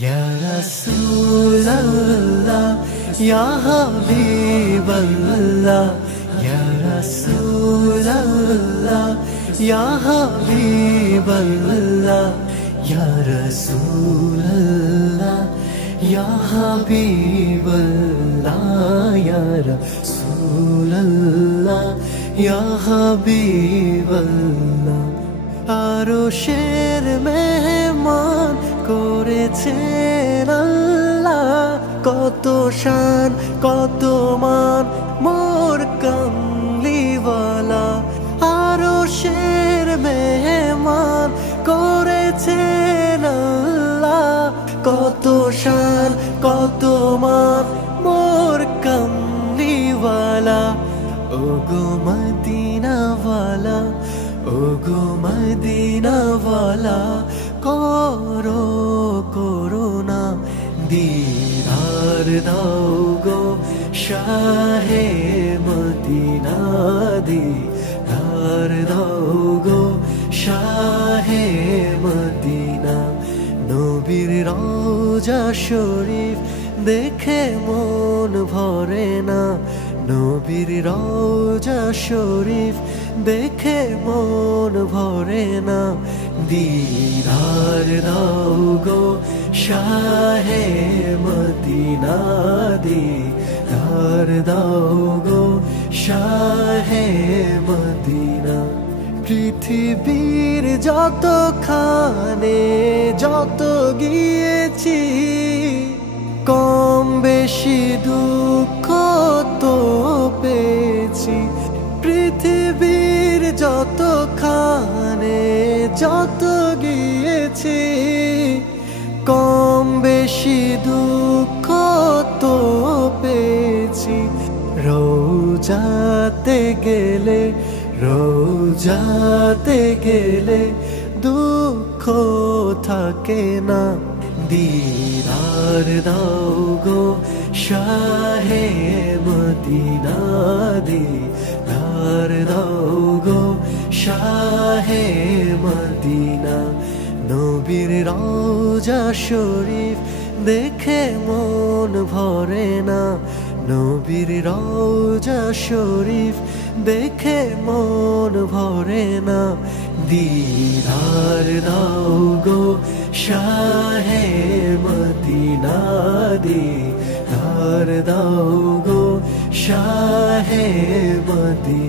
या रसूल अल्लाह या हबीब अल्लाह या रसूल अल्लाह या हबीब अल्लाह या रसूल अल्लाह या हबीब अल्लाह या रसूल अल्लाह या हबीब अल्लाह আরশের মেহমান করেছেন আল্লাহ কত শান কত মান মোর কামলিওয়ালা আরশের মেহমান করেছেন আল্লাহ কত শান কত মান মোর কামলিওয়ালা ওগো মদিনাওয়ালা ওগো মদিনাওয়ালা করো করুণা দিদার দাও গো শাহে মদিনা দিদার দাও গো শাহে মদিনা নবীর রওজা শরীফ দেখে মন ভরে না নবীর রওজা শরীফ দেখে মন ভরে না দিদার দাও গো শাহে মদিনা দিদার দাও গো শাহে মদিনা পৃথিবীর যতখানে যত গিয়েছি কম বেশি দুঃখ তো পেয়েছি পৃথিবীর যতখানে যত গিয়েছি কম বেশি দুঃখ তো পেয়েছি রওজাতে গেলে রওজাতে গেলে দুঃখ থাকে না দিদার দাও গো শাহে মদিনা দিদার দাও গো শাহে মদিনা নবীর রওজা শরীফ দেখে মন ভরে না নবীর রওজা শরীফ দেখে মন ভরে না দিদার দাও গো শাহে মদিনা দিদার দাও গো শাহে মদিনা